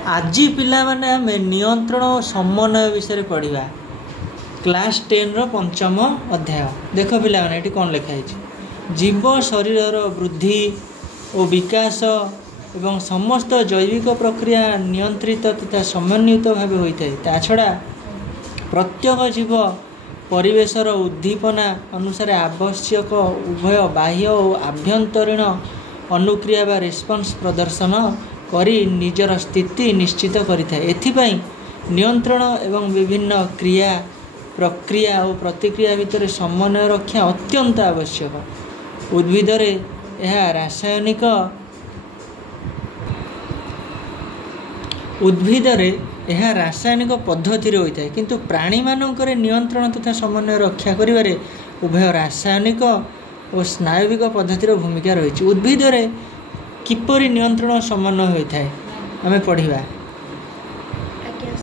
आज पिला माने आम नियंत्रण और समन्वय विषय पढ़ा क्लास 10 रो पंचम अध्याय। देख पिला माने ये कौन लिखाई जीव शरीर वृद्धि और विकास एवं समस्त जैविक प्रक्रिया नियंत्रित तथा समन्वित भाव होता है। ता छड़ा प्रत्येक जीव परिवेशर उद्दीपना अनुसार आवश्यक उभय बाह्य और आभ्यंतरीण अनुक्रिया बा रेस्पॉन्स प्रदर्शन करी निजर स्थिति निश्चित करिथाय। एथिपाई नियंत्रण एवं विभिन्न क्रिया प्रक्रिया और प्रतिक्रिया भितर समन्वय रक्षा अत्यंत आवश्यक। उद्भिद रे यह रासायनिक पद्धति होता है, किंतु प्राणी मानक नियंत्रण तथा समन्वय रक्षा करिबारे उभय रासायनिक और स्नायविक पद्धतिर भूमिका रही। उद्भिद रे किपरि नियंत्रण समन्वय होता है आमे पढ़िबा।